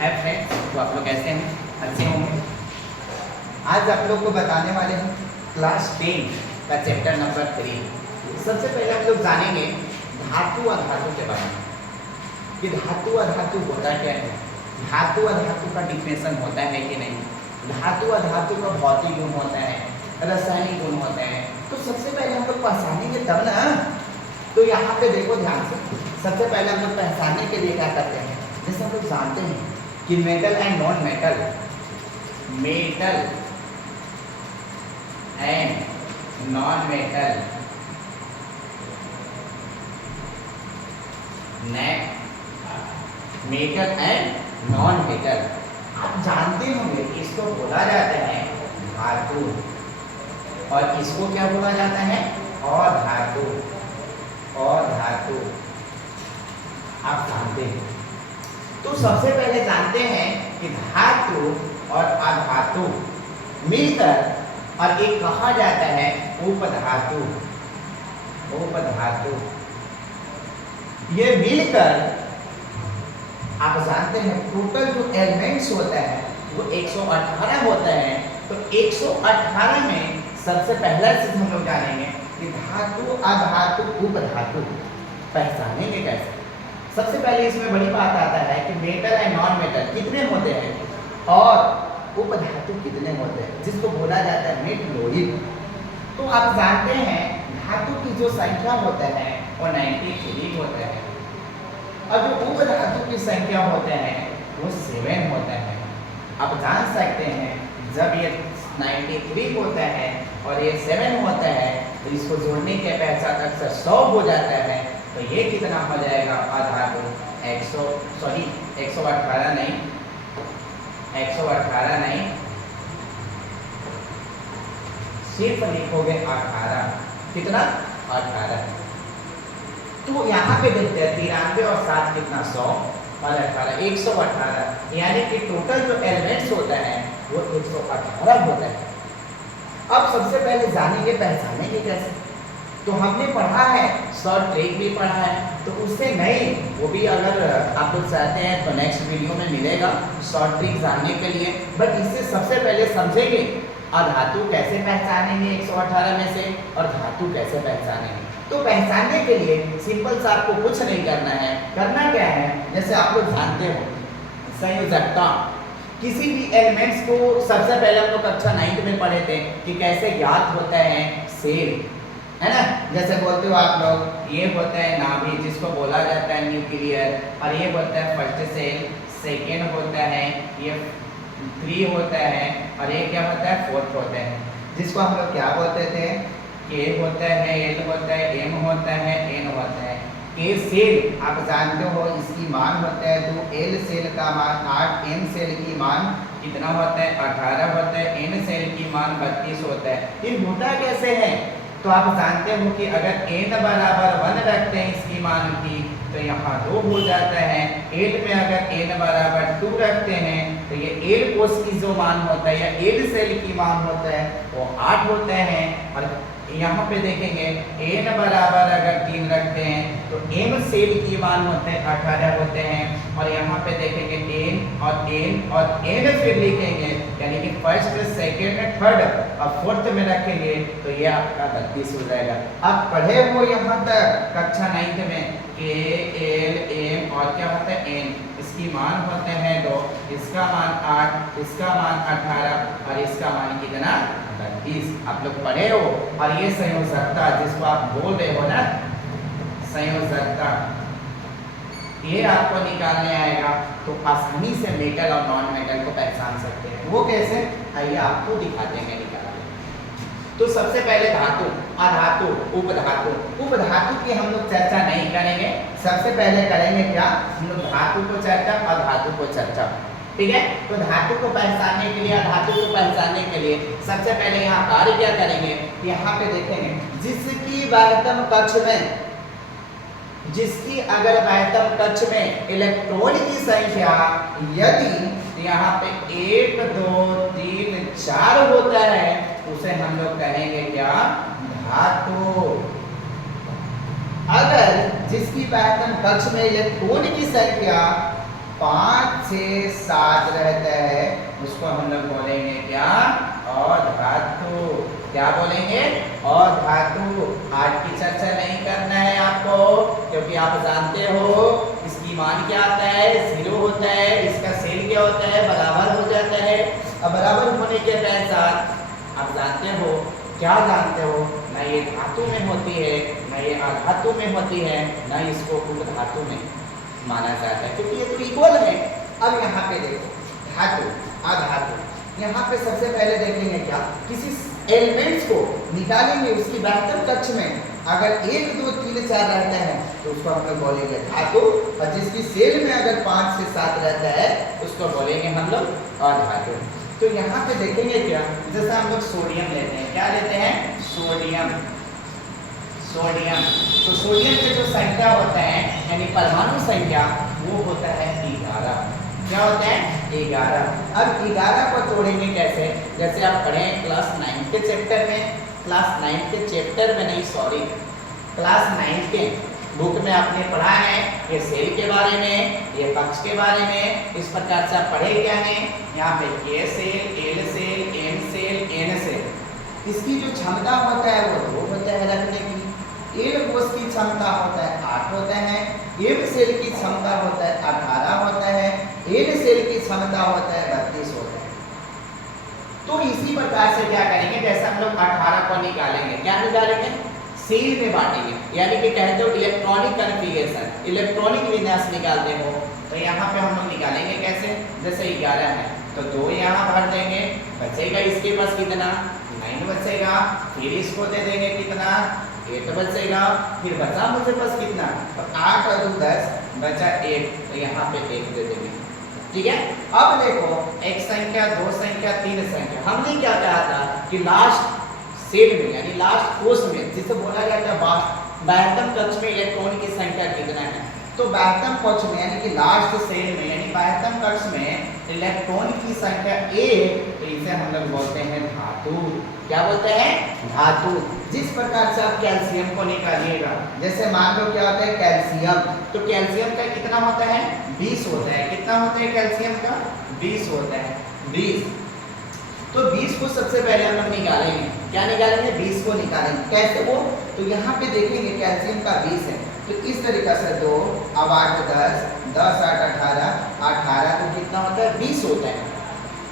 है फ्रेंड्स, तो आप लोग कैसे हैं? अच्छे होंगे। आज आप लोग को बताने वाले हैं क्लास 10 का चैप्टर नंबर 3। सबसे पहले हम लोग जानेंगे धातु अधातु के बारे में कि धातु अधातु होता क्या है, धातु अधातु का डिफिनेशन होता है कि नहीं, धातु अधातु का भौतिक गुण होता है, रासायनिक गुण होता है। तो सबसे पहले हम लोग पहचानेंगे तब ना। तो यहाँ पे देखो ध्यान से, सबसे पहले हम लोग पहचानने के लिए क्या करते हैं, जैसे हम लोग जानते हैं कि metal and non metal, metal and non metal, metal and non metal, आप जानते होंगे इसको बोला जाता है धातु, और इसको क्या बोला जाता है, अधातु। अधातु आप जानते हैं। तो सबसे पहले जानते हैं कि धातु और अधातु मिलकर और एक कहा जाता है उपधातु। उपधातु ये मिलकर आप जानते हैं टोटल जो एलिमेंट्स होता है वो 118 होता है। तो 118 में सबसे पहला चीज हम लोग जानेंगे कि धातु अधातु उपधातु पहचानेंगे कैसे। सबसे पहले इसमें बड़ी बात आता है कि मेटल एंड नॉन मेटल कितने होते हैं और उपधातु कितने होते हैं, जिसको बोला जाता है मेट लोहित। तो आप जानते हैं धातु की जो संख्या होता है वो 93 होता है, और जो उपधातु की संख्या होते हैं वो 7 होता है। आप जान सकते हैं जब ये 93 होता है और ये 7 होता है तो इसको जोड़ने के पश्चात अक्सर 100 हो जाता है। तो ये कितना हो जाएगा, अधातु 118 नहीं, 118 नहीं, सिर्फ लिखोगे 18। कितना, 18। तो यहाँ पे देखते हैं 93 और 7 कितना, 100 और 18, 118, यानी कि टोटल जो एलिमेंट्स होता है वो 118 होता है। अब सबसे पहले जानेंगे पहचानेंगे कैसे। तो हमने पढ़ा है, शॉर्ट ट्रिक भी पढ़ा है, तो उससे नहीं, वो भी अगर आप लोग चाहते हैं तो नेक्स्ट वीडियो में मिलेगा शॉर्ट ट्रिक जानने के लिए। बट इससे सबसे पहले समझेंगे अधातु कैसे पहचानेंगे 118 में से, और धातु कैसे पहचानेंगे। तो पहचानने के लिए सिंपल सा आपको कुछ नहीं करना है। करना क्या है, जैसे आप लोग जानते हो संयोजकता, किसी भी एलिमेंट्स को सबसे पहले हम लोग कक्षा 9 में पढ़े थे कि कैसे ज्ञात होता है सेल, है ना। जैसे बोलते हो आप लोग, ये होता है नाभि जिसको बोला जाता है न्यूक्लियर, और ये होता है फर्स्ट सेल, सेकेंड होता है ये 3 होता है, और ये क्या होता है 4th होता है, जिसको हम लोग क्या बोलते थे, के होता है, एल होता है, एम होता है, एन होता है। के सेल आप जानते हो इसकी मान होता है 2, एल सेल का मान 8, एम सेल की मान कितना होता है 18 होता है, एन सेल की मान 32 होता है। ये होता कैसे है, तो आप जानते हो कि अगर n बराबर 1 रखते हैं इसकी मान की तो यहाँ 2 हो जाता है। एल में अगर n बराबर 2 रखते हैं तो ये एल कोष की जो मान होता है या एल सेल की मान होता है वो 8 होते हैं। और यहाँ पे देखेंगे n बराबर अगर 3 रखते हैं तो m सेल की मान होते हैं 18 होते हैं। और यहाँ पे देखेंगे n और n फिर लिखेंगे, यानी कि फर्स्ट, सेकेंड, थर्ड और फोर्थ में रखेंगे तो ये आपका 32 हो जाएगा। आप पढ़े हो यहाँ तक कक्षा 9 में के एल एम और क्या होता है n, इसकी मान होते हैं 2, इसका मान 8, इसका मान 18 और इसका मान कितना 32। आप लोग पढ़े हो। और ये संयोजकता जिसको आप बोल रहे हो ना, संयोजकता, ये आपको निकालने आएगा तो आसानी से मेटल और नॉन मेटल को पहचान सकते हैं। वो कैसे, आइए आपको दिखाते हैं निकाल। तो सबसे पहले धातु अधातु उपधातु। उपधातु की हम लोग चर्चा नहीं करेंगे, सबसे पहले करेंगे क्या, हम लोग धातु को चर्चा और धातु को चर्चा, ठीक है। तो धातु को पहचानने के लिए, अधातु को पहचानने के लिए सबसे पहले यहाँ कार्य क्या करेंगे, यहाँ पे देखेंगे जिसकी वायतम कक्ष में, जिसकी अगर वायतम कक्ष में इलेक्ट्रॉन की संख्या यदि यहाँ पे 1 2 3 4 होता है उसे हम लोग कहेंगे क्या, धातु। अगर जिसकी वायतम कक्ष में इलेक्ट्रॉन की संख्या 5 6 7 रहता है उसको हम लोग बोलेंगे क्या, अधातु। क्या बोलेंगे, अधातु। आज की चर्चा नहीं करना है आपको, क्योंकि आप जानते हो इसकी मान क्या आता है, 0 होता है। इसका सेल क्या होता है, बराबर हो जाता है। अब बराबर होने के साथ आप जानते हो, क्या जानते हो, ना ये धातु में होती है, ना ये अधातु में होती है, ना इसको धातु में माना जाता है, क्योंकि ये तो इक्वल है। अब यहाँ पे देखो धातु अधातु, यहाँ पे सबसे पहले देखेंगे क्या, किसी एलिमेंट्स को निकालेंगे उसकी बेहतर कक्ष में अगर 1 2 3 4 रहता है तो उसको हम लोग बोलेंगे धातु, और जिसकी सेल में अगर 5 से 7 रहता है उसको बोलेंगे हम लोग अधातु। तो यहाँ पे देखेंगे क्या, जैसे हम लोग सोडियम लेते हैं, क्या लेते हैं, सोडियम। सोडियम, तो सोडियम के जो संख्या होता है यानी परमाणु संख्या वो होता है 11। क्या होता है, 11। अब 11 को तोड़ेंगे कैसे, जैसे आप पढ़े क्लास 9 के चैप्टर में, क्लास 9 के चैप्टर में नहीं सॉरी, क्लास 9 के बुक में आपने पढ़ा है ये सेल के बारे में, ये कक्ष के बारे में। इस प्रकार से आप पढ़े क्या है, यहाँ पे K cell, L cell, M cell, N cell. इसकी जो क्षमता होता है वो 2 होता है रखने की। एल कोष की क्षमता होता है 8 होता है। एम सेल की क्षमता होता है 18 होता है। एन सेल की क्षमता होता है 32 होता है। तो इसी प्रकार से क्या करेंगे, जैसे हम लोग 18 को निकालेंगे, क्या निकालेंगे, सेल में बांटेंगे, यानी कि कहते हो इलेक्ट्रॉनिक कन्फिगरेशन, इलेक्ट्रॉनिक विन्यास निकालते हो। तो यहाँ पे हम लोग निकालेंगे कैसे, जैसे 11 है तो 2 यहाँ भर देंगे, बचेगा इसके पास कितना, 9 बचेगा। फिर इसको दे देंगे कितना, 8 बचेगा। फिर बचा मुझे पास कितना, तो 8 और 2 10, बचा 1, तो यहाँ पे 1 दे देंगे। ठीक है, अब देखो एक संख्या, 2 संख्या, 3 संख्या, हमने क्या कहा था कि लास्ट सेल में यानी लास्ट कोष में, जिसे बोला जाता है बाह्यतम कक्ष में इलेक्ट्रॉन की संख्या कितना है, तो बाह्यतम कक्ष में यानी कि लास्ट सेल में यानी बाह्यतम कक्ष में इलेक्ट्रॉन की संख्या 1, तो इसे हम लोग बोलते हैं धातु। क्या बोलते हैं, धातु। जिस प्रकार से आप कैल्शियम को निकालिएगा, जैसे मान लो क्या होता है कैल्शियम, तो कैल्शियम का कितना होता है, 20 होता है। कितना होता है कैल्शियम का, 20 होता है, 20। तो 20 को सबसे पहले हम लोग निकालेंगे, क्या निकालेंगे, 20 को निकालेंगे। कैसे वो, तो यहाँ पे देखेंगे कैल्शियम का 20 है, तो इस तरीका से 2 अब 8 10, 10 8 18, 18 तो कितना होता है, 20 होता है।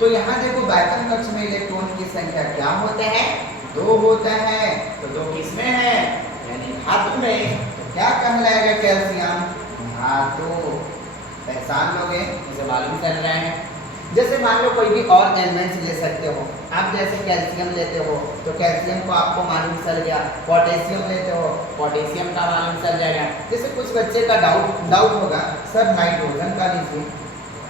तो यहाँ देखो बाह्यतम कक्ष में इलेक्ट्रॉन की संख्या क्या होता है, 2 होता है। तो 2 किसमें है, यानी धातु में। तो क्या कहलाएगा कैल्शियम, धातु। पहचान लोगे, मुझे मालूम चल रहा है। जैसे मान लो कोई भी और एलिमेंट्स ले सकते हो आप, जैसे कैल्शियम लेते हो तो कैल्शियम को आपको मालूम चल गया। पोटेशियम लेते हो, पोटेशियम का मालूम चल जाएगा। जैसे कुछ बच्चे का डाउट होगा, सर नाइट्रोजन का लीजिए,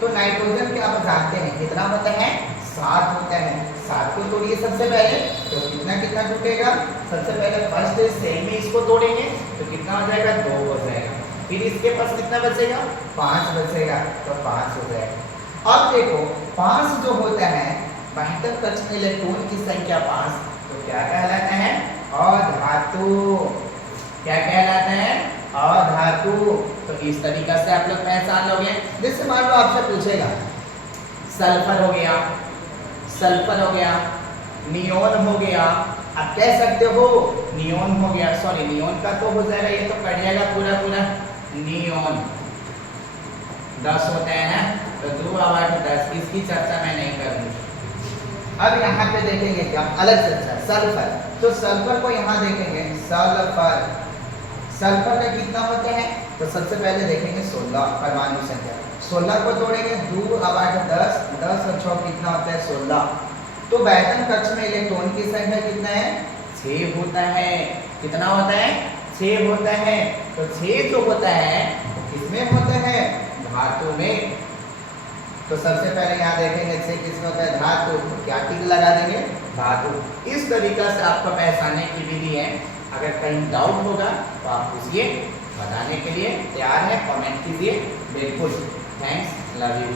तो नाइट्रोजन के आप जानते हैं कितना होता है, 7 होता है। 7 को तोड़िए सबसे पहले, तो कितना कितना टूटेगा, सबसे पहले फर्स्ट सेल में इसको तोड़ेंगे तो कितना हो जाएगा, 2 हो जाएगा। फिर इसके पास कितना बचेगा, 5 बचेगा, तो 5 हो जाएगा। अब देखो 5 जो होता है बाह्यतम कक्ष में इलेक्ट्रॉन की संख्या 5, तो क्या कहलाता है, अधातु। क्या कहलाता है, अधातु। तो इस तरीका से आप लोग पहचान लोगे। जैसे मान लो आपसे पूछेगा सल्फर हो गया, सल्फर हो गया, नियोन हो गया, आप कह सकते हो नियोन हो गया, सॉरी नियोन का तो हो जाएगा, ये तो कट जाएगा पूरा पूरा, नियोन 10 होता है ना, तो 2 और 8 10, इसकी चर्चा मैं नहीं करूँगी। अब यहाँ पे देखेंगे क्या, अलग चर्चा, सल्फर। तो सल्फर को यहाँ देखेंगे, सल्फर, सल्फर का कितना होता है, तो सबसे पहले देखेंगे 16 परमाणु संख्या। 16 को तोड़ेंगे, 2 और 8 10, 10 और 6 कितना होता है, 16। तो बाह्यतम कक्ष में इलेक्ट्रॉन की संख्या कितना है, 6 होता है। कितना होता है, 6 होता है। तो 6 जो होता है किसमें होता है, धातु में। तो सबसे पहले यहाँ देखेंगे 6 किसमें होता है, धातु, तो क्या टिक लगा देंगे, धातु। इस तरीका से आपको पहचानने की विधि है। अगर कहीं डाउट होगा तो आप पूछिए, बताने के लिए तैयार है, कमेंट कीजिए। बिल्कुल, थैंक्स, लव यू।